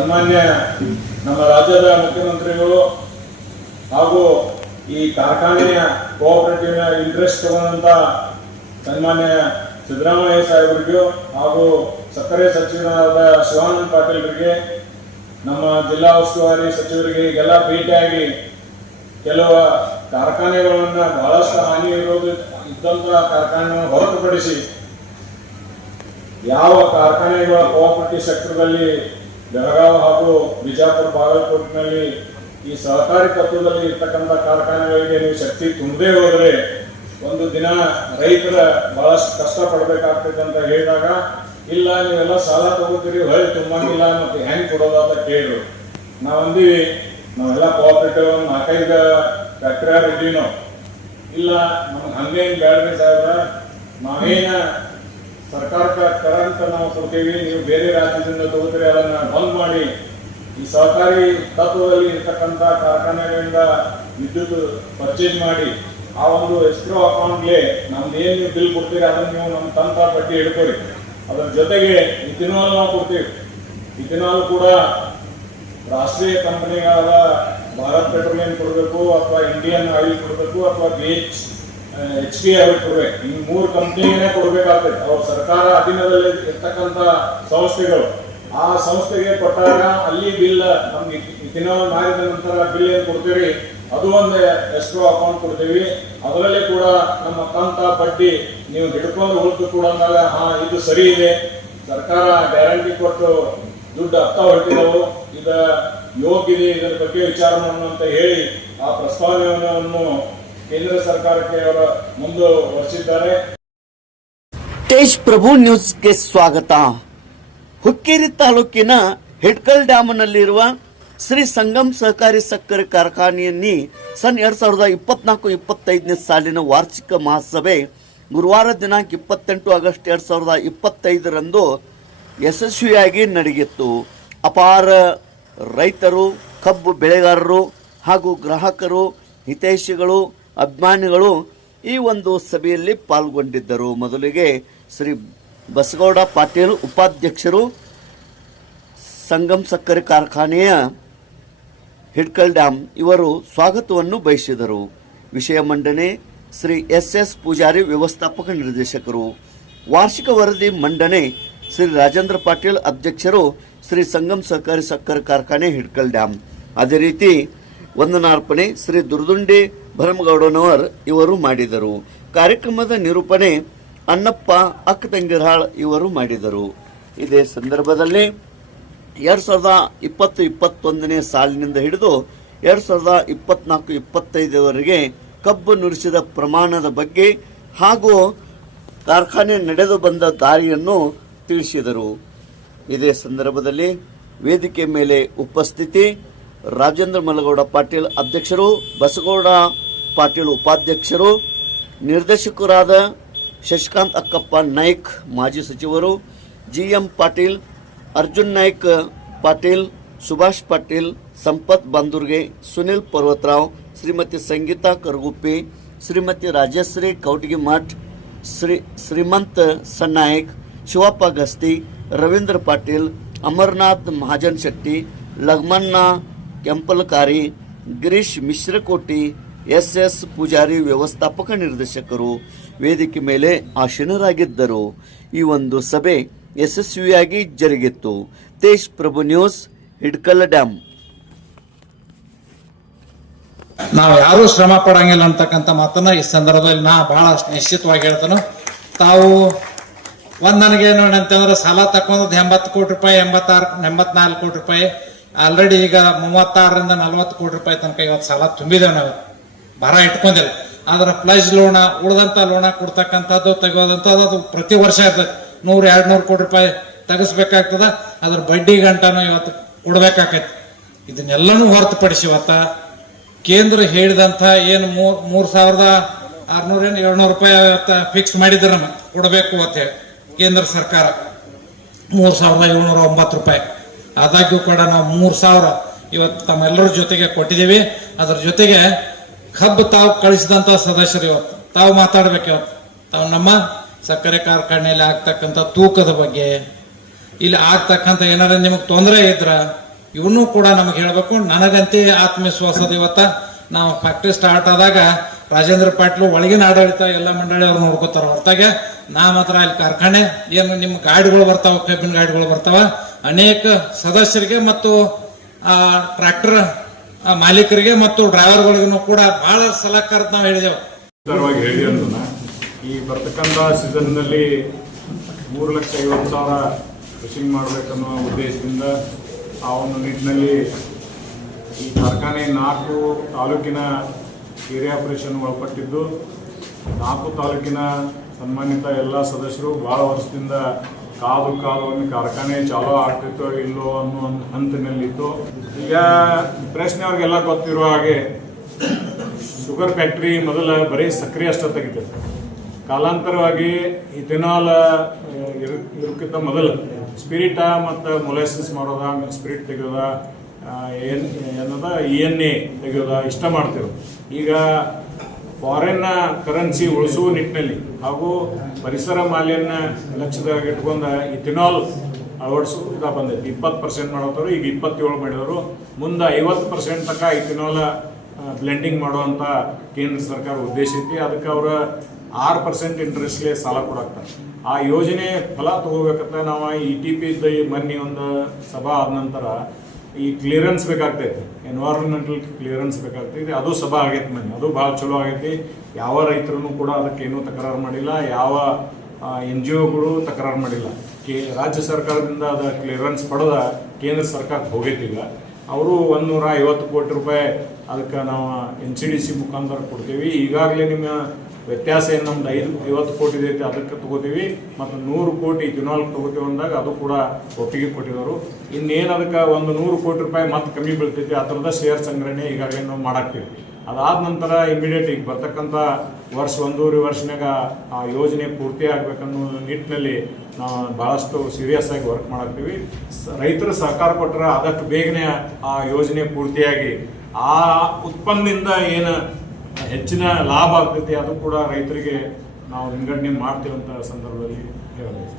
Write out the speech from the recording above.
ಸನ್ಮಾನ್ಯ ನಮ್ಮ ರಾಜ್ಯದ ಮುಖ್ಯಮಂತ್ರಿಗಳು ಹಾಗೂ ಈ ಕಾರ್ಖಾನೆಯ ಕೋಆಪರೇಟಿವ್ ಇಂಟ್ರೆಸ್ಟ್ ತಗೊಂಡಂತ ಸನ್ಮಾನ್ಯ ಸಿದ್ದರಾಮಯ್ಯ ಸಾಹೇಬರಿಗೂ ಹಾಗೂ ಸಕ್ಕರೆ ಸಚಿವರಾದ ಶಿವಾನಂದ ಪಾಟೀಲ್ರಿಗೆ, ನಮ್ಮ ಜಿಲ್ಲಾ ಉಸ್ತುವಾರಿ ಸಚಿವರಿಗೆ ಈಗೆಲ್ಲ ಭೇಟಿಯಾಗಿ ಕೆಲವು ಕಾರ್ಖಾನೆಗಳನ್ನ ಬಹಳಷ್ಟು ಹಾನಿ ಇರೋದು ಇದ್ದಂತ ಕಾರ್ಖಾನೆಗಳನ್ನು ಹೊರತುಪಡಿಸಿ ಯಾವ ಕಾರ್ಖಾನೆಗಳ ಕೋಆಪರೇಟಿವ್ ಸೆಕ್ಟರ್ದಲ್ಲಿ ಬೆಳಗಾವಿ ಹಾಗೂ ಬಿಜಾಪುರ ಬಾಗಲಕೋಟಿನಲ್ಲಿ ಈ ಸಹಕಾರಿ ತತ್ವದಲ್ಲಿ ಇರ್ತಕ್ಕಂಥ ಕಾರ್ಖಾನೆಗಳಿಗೆ ನೀವು ಶಕ್ತಿ ತುಂಬದೇ ಹೋದರೆ ಒಂದು ದಿನ ರೈತರ ಬಹಳಷ್ಟು ಕಷ್ಟ ಪಡಬೇಕಾಗ್ತದೆ ಅಂತ ಹೇಳಿದಾಗ, ಇಲ್ಲ, ನೀವೆಲ್ಲ ಸಾಲ ತಗೋತೀರಿ ಹೊಳೆ ತುಂಬಂಗಿಲ್ಲ ಮತ್ತೆ ಹೆಂಗೆ ಕೊಡೋದು ಅಂತ ಕೇಳಿದ್ರು. ನಾವಂದೀವಿ ನಾವೆಲ್ಲ ಕೋಆಪರೇಟಿವ್ ಒಂದು ನಾಲ್ಕೈದು ಫ್ಯಾಕ್ಟ್ರಿ ಇದ್ದೀವಿ ನಾವು. ಇಲ್ಲ, ನಮ್ಗೆ ಹಂಗೇನು ಬೇಡ್ರಿ ಸಾಹೇಬ್ರ. ನಾವೇನ ಸರ್ಕಾರಕ್ಕೆ ಅಂತ ನಾವು ಕೊಡ್ತೀವಿ ನೀವು ಬೇರೆ ರಾಜ್ಯದಿಂದ ತಗೋತೀರಿ ಅದನ್ನು ಬಂದ್ ಮಾಡಿ. ಈ ಸಹಕಾರಿ ತತ್ವದಲ್ಲಿ ಇರ್ತಕ್ಕಂಥ ಕಾರ್ಖಾನೆಗಳಿಂದ ವಿದ್ಯುತ್ ಪರ್ಚೇಸ್ ಮಾಡಿ, ಆ ಒಂದು ಎಸ್ಕ್ರೋ ಅಕೌಂಟ್ಗೆ ನಮ್ದು ಏನು ನೀವು ಬಿಲ್ ಕೊಡ್ತೀರಿ ಅದನ್ನ ನೀವು ನಮ್ಮ ತಂತ ಪಟ್ಟಿ ಹಿಡ್ಕೊರಿ ಅದರ ಜೊತೆಗೆ ಇಥಿನಾಲ್ ನಾವು ಕೊಡ್ತೀವಿ. ಇಥಿನಾಲ್ ಕೂಡ ರಾಷ್ಟ್ರೀಯ ಕಂಪನಿಗಳಾದ ಭಾರತ್ ಪೆಟ್ರೋಲಿಯಂ ಕೊಡಬೇಕು, ಅಥವಾ ಇಂಡಿಯನ್ ಆಯಿಲ್ ಕೊಡಬೇಕು, ಅಥವಾ ಬಿ ಎಚ್ ಪಿ ಆಯಿಲ್ ಕೊಡ್ಬೇಕು. ಈ ಮೂರು ಕಂಪ್ನಿನೇ ಕೊಡ್ಬೇಕಾಗ್ತದೆ. ಅವ್ರ ಸರ್ಕಾರ ಅಧೀನದಲ್ಲಿ ಇರ್ತಕ್ಕಂಥ ಸಂಸ್ಥೆಗಳು, ಆ ಸಂಸ್ಥೆಗೆ ಕೊಟ್ಟಾಗ ಅಲ್ಲಿ ಬಿಲ್ ನಮ್ಗೆ ದಿನ ಮಾರಿದ ನಂತರ ಬಿಲ್ ಏನ್ ಕೊಡ್ತೀರಿ? ಅದು ಒಂದು ಎಷ್ಟೋ ಅಕೌಂಟ್ ಕೊಡ್ತೀವಿ. ಅದರಲ್ಲಿ ಕೂಡ ನಮ್ಮ ಕಂತ, ಬಡ್ಡಿ ನೀವು ಹಿಡ್ಕೊಂಡು ಉಳಿದು ಕೂಡ ಅಂದಾಗ, ಹಾ, ಇದು ಸರಿ ಇದೆ. ಸರ್ಕಾರ ಗ್ಯಾರಂಟಿ ಕೊಟ್ಟು ದುಡ್ಡು ಅರ್ಥ ಹೊರಟಿದವು. ಇದ ಯೋಗ್ಯ ಇದೆ ಇದರ ಬಗ್ಗೆ ವಿಚಾರ ಅಂತ ಹೇಳಿ ಆ ಪ್ರಸ್ತಾವನೆಯನ್ನು ಕೇಂದ್ರ ಸರ್ಕಾರಕ್ಕೆ ಅವರ ಮುಂದುವರೆಸಿದ್ದಾರೆ ತೇಜ್ ಪ್ರಭು ನ್ಯೂಸ್ಗೆ ಸ್ವಾಗತ. ಹುಕ್ಕೇರಿ ತಾಲೂಕಿನ ಹಿಡ್ಕಲ್ ಡ್ಯಾಮ್ನಲ್ಲಿರುವ ಶ್ರೀ ಸಂಗಮ್ ಸಹಕಾರಿ ಸಕ್ಕರೆ ಕಾರ್ಖಾನೆಯಲ್ಲಿ ಸನ್ ಎರಡ್ ಸಾವಿರದ ಇಪ್ಪತ್ನಾಲ್ಕು ಇಪ್ಪತ್ತೈದನೇ ಸಾಲಿನ ವಾರ್ಷಿಕ ಮಹಾಸಭೆ ಗುರುವಾರ ದಿನಾಂಕ ಇಪ್ಪತ್ತೆಂಟು ಆಗಸ್ಟ್ ಎರಡ್ ಸಾವಿರದ ಇಪ್ಪತ್ತೈದರಂದು ಯಶಸ್ವಿಯಾಗಿ ನಡೆಯಿತು. ಅಪಾರ ರೈತರು, ಕಬ್ಬು ಬೆಳೆಗಾರರು ಹಾಗೂ ಗ್ರಾಹಕರು, ಹಿತೈಷಿಗಳು ಅಭಿಮಾನಿಗಳು ಈ ಒಂದು ಸಭೆಯಲ್ಲಿ ಪಾಲ್ಗೊಂಡಿದ್ದರು. ಮೊದಲಿಗೆ ಶ್ರೀ ಬಸಗೌಡ ಪಾಟೀಲ್ ಉಪಾಧ್ಯಕ್ಷರು ಸಂಗಮ್ ಸಕ್ಕರೆ ಕಾರ್ಖಾನೆಯ ಹಿಡ್ಕಲ್ ಡ್ಯಾಮ್ ಇವರು ಸ್ವಾಗತವನ್ನು ಬಯಸಿದರು. ವಿಷಯ ಮಂಡನೆ ಶ್ರೀ ಎಸ್ ಎಸ್ ಪೂಜಾರಿ ವ್ಯವಸ್ಥಾಪಕ ನಿರ್ದೇಶಕರು. ವಾರ್ಷಿಕ ವರದಿ ಮಂಡನೆ ಶ್ರೀ ರಾಜೇಂದ್ರ ಪಾಟೀಲ್ ಅಧ್ಯಕ್ಷರು ಶ್ರೀ ಸಂಗಮ್ ಸಹಕಾರಿ ಸಕ್ಕರೆ ಕಾರ್ಖಾನೆ ಹಿಡ್ಕಲ್ ಡ್ಯಾಮ್ ಅದೇ ರೀತಿ ವಂದನಾರ್ಪಣೆ ಶ್ರೀ ದುರ್ದುಂಡಿ ಭರಮಗೌಡನವರ್ ಇವರು ಮಾಡಿದರು. ಕಾರ್ಯಕ್ರಮದ ನಿರೂಪಣೆ ಅಣ್ಣಪ್ಪ ಅಕ್ಕತಂಗಿರಹಾಳ್ ಇವರು ಮಾಡಿದರು. ಇದೇ ಸಂದರ್ಭದಲ್ಲಿ ಎರಡ್ ಸಾವಿರದ ಇಪ್ಪತ್ತು ಇಪ್ಪತ್ತೊಂದನೇ ಸಾಲಿನಿಂದ ಹಿಡಿದು ಎರಡು ಸಾವಿರದ ಇಪ್ಪತ್ನಾಲ್ಕು ಇಪ್ಪತ್ತೈದರವರೆಗೆ ಕಬ್ಬು ನುರಿಸಿದ ಪ್ರಮಾಣದ ಬಗ್ಗೆ ಹಾಗೂ ಕಾರ್ಖಾನೆ ನಡೆದು ಬಂದ ದಾರಿಯನ್ನು ತಿಳಿಸಿದರು. ಇದೇ ಸಂದರ್ಭದಲ್ಲಿ ವೇದಿಕೆ ಮೇಲೆ ಉಪಸ್ಥಿತಿ ರಾಜೇಂದ್ರ ಮಲಗೌಡ ಪಾಟೀಲ್ ಅಧ್ಯಕ್ಷರು, ಬಸಗೌಡ ಪಾಟೀಲ್ ಉಪಾಧ್ಯಕ್ಷರು ನಿರ್ದೇಶಕರಾದ ಶಶಿಕಾಂತ್ ಅಕ್ಕಪ್ಪ ನಾಯ್ಕ್ ಮಾಜಿ ಸಚಿವರು G M Patil Arjun Naik Patil Subhash Patil Sampath ಬಾಂದುರ್ಗೆ Sunil Parvatrao Shrimati Sangeeta Karaguppi Shrimati Rajashree Kavatagimath Shri Shrimant Sannayak Shivappa Gasti Ravindra Patil Amarnath Mahajan Shetty ಲಗ್ಮನ್ನ ಕೆಂಪಲಕಾರಿ Girish ಮಿಶ್ರಕೋಟಿ S S Pujari ವ್ಯವಸ್ಥಾಪಕ ನಿರ್ದೇಶಕರು ವೇದಿಕೆ ಮೇಲೆ ಆಶೀನರಾಗಿದ್ದರು. ಈ ಒಂದು ಸಭೆ ಯಶಸ್ವಿಯಾಗಿ ಜರುಗಿತ್ತು. ತೇಜ್ ಪ್ರಭು ನ್ಯೂಸ್, ಹಿಡ್ಕಲ್ ಡ್ಯಾಮ್ ನಾವು ಯಾರೂ ಶ್ರಮ ಪಡಂಗಿಲ್ಲ ಅಂತಕ್ಕಂಥ ಮಾತನ್ನ ಈ ಸಂದರ್ಭದಲ್ಲಿ ನಾ ಬಹಳ ನಿಶ್ಚಿತವಾಗಿ ಹೇಳ್ತಾನು. ತಾವು ಒಂದ್ ನನಗೇನು ಅಂತಂದ್ರೆ ಸಾಲ ತಕೊಂಡದ್ ಎಂಬತ್ತು ಕೋಟಿ ರೂಪಾಯಿ, ಎಂಬತ್ತಾರು, ಎಂಬತ್ನಾಲ್ಕು ಕೋಟಿ ರೂಪಾಯಿ. ಆಲ್ರೆಡಿ ಈಗ ಮೂವತ್ತಾರರಿಂದ ನಲ್ವತ್ತು ಕೋಟಿ ರೂಪಾಯಿ ತನಕ ಇವತ್ತು ಸಾಲ ತುಂಬಿದೇವೆ ನಾವು. ಭಾರ ಇಟ್ಕೊಂಡಿಲ್ಲ. ಆದ್ರೆ ಪ್ಲಸ್ ಲೋಣ ಉಳಿದಂತ ಲೋಣ ಕೊಡ್ತಕ್ಕಂಥದ್ದು, ತೆಗೋದಂಥದ್ದು ಅದು ಪ್ರತಿ ವರ್ಷ ಇರ್ತದೆ. ನೂರು, ಎರಡು ನೂರು ಕೋಟಿ ರೂಪಾಯಿ ತೆಗಿಸ್ಬೇಕಾಗ್ತದ. ಅದ್ರ ಬಡ್ಡಿ ಗಂಟನೂ ಇವತ್ತು ಕೊಡ್ಬೇಕಾಕೈತಿ. ಇದನ್ನೆಲ್ಲನೂ ಹೊರತುಪಡಿಸಿ ಇವತ್ತ ಕೇಂದ್ರ ಹೇಳಿದಂತ ಏನು ಮೂರ್ ಮೂರ್ ಸಾವಿರದ ಆರ್ನೂರ ಏನು, ಏಳ್ನೂರು ರೂಪಾಯಿ ಫಿಕ್ಸ್ ಮಾಡಿದ್ರು ನಮಗೆ. ಕೊಡಬೇಕು ಅಂತ ಕೇಂದ್ರ ಸರ್ಕಾರ. ಮೂರ್ ಸಾವಿರದ ಏಳ್ನೂರ ಒಂಬತ್ತು ರೂಪಾಯಿ. ಆದಾಗ್ಯೂ ಕೂಡ ನಾವು ಮೂರ್ ಸಾವಿರ ಇವತ್ತು ತಮ್ಮೆಲ್ಲರ ಜೊತೆಗೆ ಕೊಟ್ಟಿದ್ದೀವಿ. ಅದ್ರ ಜೊತೆಗೆ ಕಬ್ಬು ತಾವು ಕಳಿಸಿದಂತ ಸದಸ್ಯರು ಇವತ್ತು, ತಾವು ಮಾತಾಡ್ಬೇಕು ಇವತ್ತು. ತಾವು ನಮ್ಮ ಸಕ್ಕರೆ ಕಾರ್ಖಾನೆಯಲ್ಲಿ ಆಗ್ತಕ್ಕಂಥ ತೂಕದ ಬಗ್ಗೆ, ಇಲ್ಲಿ ಆಗ್ತಕ್ಕಂಥ ಏನಾರ ನಿಮಗೆ ತೊಂದರೆ ಇದ್ರ ಇವನು ಕೂಡ ನಮಗೆ ಹೇಳಬೇಕು. ನನಗಂತೆ ಆತ್ಮವಿಶ್ವಾಸದ ಇವತ್ತ ನಾವು ಫ್ಯಾಕ್ಟ್ರಿ ಸ್ಟಾರ್ಟ್ ಆದಾಗ ರಾಜೇಂದ್ರ ಪಾಟೀಲ್ ಒಳಗಿನ ಆಡಳಿತ ಎಲ್ಲ ಮಂಡಳಿ ಅವ್ರು ನೋಡ್ಕೋತಾರ. ಹೊರತಾಗೆ ನಾ ಮಾತ್ರ ಅಲ್ಲಿ ಕಾರ್ಖಾನೆ, ಏನು ನಿಮ್ಮ ಗಾಡಿಗಳು ಬರ್ತಾವ, ಕಬ್ಬಿನ ಗಾಡಿಗಳು ಬರ್ತಾವ. ಅನೇಕ ಸದಸ್ಯರಿಗೆ ಮತ್ತು ಟ್ರ್ಯಾಕ್ಟರ್ ಮಾಲೀಕರಿಗೆ ಮತ್ತು ಡ್ರೈವರ್ಗಳಿಗೂ ಕೂಡ ಬಹಳ ಸಲ ನಾವು ಹೇಳಿದೆವು. ವಿಸ್ತಾರವಾಗಿ ಹೇಳಿ ಅದನ್ನ ಈ ಬರ್ತಕ್ಕಂಥ ಸೀಸನ್ನಲ್ಲಿ ಮೂರು ಲಕ್ಷ ಐವತ್ತು ಸಾವಿರ ಫಿಶಿಂಗ್ ಮಾಡಬೇಕನ್ನೋ ಉದ್ದೇಶದಿಂದ ಆ ಒಂದು ನಿಟ್ಟಿನಲ್ಲಿ ಈ ಕಾರ್ಖಾನೆ ನಾಲ್ಕು ತಾಲೂಕಿನ ಏರಿಯಾ ಆಪರೇಷನ್ ಒಳಪಟ್ಟಿದ್ದು. ನಾಲ್ಕು ತಾಲೂಕಿನ ಸನ್ಮಾನಿತ ಎಲ್ಲ ಸದಸ್ಯರು ಭಾಳ ವರ್ಷದಿಂದ ಕಾದು ಕಾದು ಒಂದು ಕಾರ್ಖಾನೆ ಚಾಲೂ ಆಗ್ತಿತ್ತೋ ಇಲ್ಲೋ ಅನ್ನೋ ಒಂದು ಹಂತನಲ್ಲಿತ್ತು ಈಗ ಪ್ರಶ್ನೆಯವ್ರಿಗೆಲ್ಲ ಗೊತ್ತಿರೋ ಹಾಗೆ ಶುಗರ್ ಫ್ಯಾಕ್ಟ್ರಿ ಮೊದಲ ಬರೀ ಸಕ್ಕರೆ ಅಷ್ಟೇ ತೆಗಿತು ಕಾಲಾಂತರವಾಗಿ ಇಥೆನಾಲ್ ಇರೋಕ್ಕಿಂತ ಮೊದಲು ಸ್ಪಿರಿಟ ಮತ್ತು ಮೊಲೈಸಿಸ್ ಮಾಡೋದ, ಆಮೇಲೆ ಸ್ಪಿರಿಟ್ ತೆಗೆಯೋದ ಏನ್, ಏನದ ಇ ಎನ್ ಎ ತೆಗೆಯೋದ ಇಷ್ಟ ಮಾಡ್ತಿರು ಈಗ ಫಾರಿನ್ ಕರೆನ್ಸಿ ಉಳಿಸುವ ನಿಟ್ಟಿನಲ್ಲಿ ಹಾಗೂ ಪರಿಸರ ಮಾಲಿನ್ಯ ಲಕ್ಷ್ಯದಾಗ ಇಟ್ಕೊಂಡ ಇಥಿನಾಲ್ ಅಳವಡಿಸೋದ ಬಂದೈತಿ. ಇಪ್ಪತ್ತು ಪರ್ಸೆಂಟ್ ಮಾಡೋತವ್ರು, ಈಗ ಇಪ್ಪತ್ತೇಳು ಮಾಡಿದವರು. ಮುಂದೆ ಐವತ್ತು ಪರ್ಸೆಂಟ್ ತನಕ ಇಥಿನಾಲ್ ಬ್ಲೆಂಡಿಂಗ್ ಮಾಡುವಂತ ಕೇಂದ್ರ ಸರ್ಕಾರ ಉದ್ದೇಶ ಐತಿ. ಅದಕ್ಕೆ ಅವರ ಆರು ಪರ್ಸೆಂಟ್ ಇಂಟ್ರೆಸ್ಟ್ಲೆ ಸಾಲ ಕೊಡಾಕ್ತಾರೆ. ಆ ಯೋಜನೆ ಫಲ ತಗೋಬೇಕಂತ ನಾವು ಇ ಟಿ ಪಿ ಇದ್ದ ಮೊನ್ನೆ ಒಂದು ಸಭಾ ಆದ ನಂತರ ಈ ಕ್ಲಿಯರೆನ್ಸ್ ಬೇಕಾಗ್ತೈತಿ. ಎನ್ವೈರನ್ಮೆಂಟಲ್ ಕ್ಲಿಯರೆನ್ಸ್ ಬೇಕಾಗ್ತೈತಿ. ಅದು ಸಭಾ ಆಗೈತಿ ಮನೆ ಅದು ಭಾಳ ಚಲೋ ಆಗೈತಿ. ಯಾವ ರೈತರೂ ಕೂಡ ಅದಕ್ಕೆ ಏನೂ ತಕರಾರು ಮಾಡಿಲ್ಲ. ಯಾವ ಎನ್ ಜಿ ಒಗಳು ತಕರಾರು ಮಾಡಿಲ್ಲ. ಕೆ, ರಾಜ್ಯ ಸರ್ಕಾರದಿಂದ ಅದ ಕ್ಲಿಯರೆನ್ಸ್ ಪಡೆದ ಕೇಂದ್ರ ಸರ್ಕಾರಕ್ಕೆ ಹೋಗೈತಿಲ್ಲ ಅವರು ಒಂದೂರ ಐವತ್ತು ಕೋಟಿ ರೂಪಾಯಿ ಅದಕ್ಕೆ ನಾವು ಎನ್ ಸಿ ಡಿ ಸಿ ಮುಖಾಂತರ ಕೊಡ್ತೀವಿ. ಈಗಾಗಲೇ ನಿಮ್ಮ ವ್ಯತ್ಯಾಸ ಏನು ನಮ್ದು ಐದು, ಐವತ್ತು ಕೋಟಿ ಇದೆ ಅದಕ್ಕೆ ತಗೋತೀವಿ. ಮತ್ತು ನೂರು ಕೋಟಿ ಇಥಿನಾಲ್ ತಗೋತೀವಿ ಅಂದಾಗ ಅದು ಕೂಡ ಒಪ್ಪಿಗೆ ಕೊಟ್ಟಿದ್ದರು ಇನ್ನೇನು ಅದಕ್ಕೆ ಒಂದು ನೂರು ಕೋಟಿ ರೂಪಾಯಿ ಮತ್ತೆ ಕಮ್ಮಿ ಬೀಳ್ತೈತಿ, ಆ ಥರದ ಶೇರ್ ಸಂಗ್ರಹಣೆ ಈಗಾಗಲೇ ನಾವು ಮಾಡಾಕ್ತೀವಿ. ಅದಾದ ನಂತರ ಇಮಿಡಿಯೇಟ್ ಈಗ ಬರ್ತಕ್ಕಂಥ ವರ್ಷ ಒಂದೂವರೆ ವರ್ಷನಾಗ ಆ ಯೋಜನೆ ಪೂರ್ತಿ ಆಗಬೇಕನ್ನೋ ನಿಟ್ಟಿನಲ್ಲಿ ನಾವು ಭಾಳಷ್ಟು ಸೀರಿಯಸ್ ಆಗಿ ವರ್ಕ್ ಮಾಡಾಕ್ತೀವಿ. ರೈತರು ಸಹಕಾರ ಕೊಟ್ಟರೆ ಆದಷ್ಟು ಬೇಗನೆ ಆ ಯೋಜನೆ ಪೂರ್ತಿಯಾಗಿ ಆ ಉತ್ಪನ್ನದಿಂದ ಏನು ಹೆಚ್ಚಿನ ಲಾಭ ಆಗ್ತೈತಿ ಅದು ಕೂಡ ರೈತರಿಗೆ ನಾವು ವಿಂಗಡಣೆ ಮಾಡ್ತೀವಂಥ ಸಂದರ್ಭದಲ್ಲಿ ಹೇಳಬೇಕು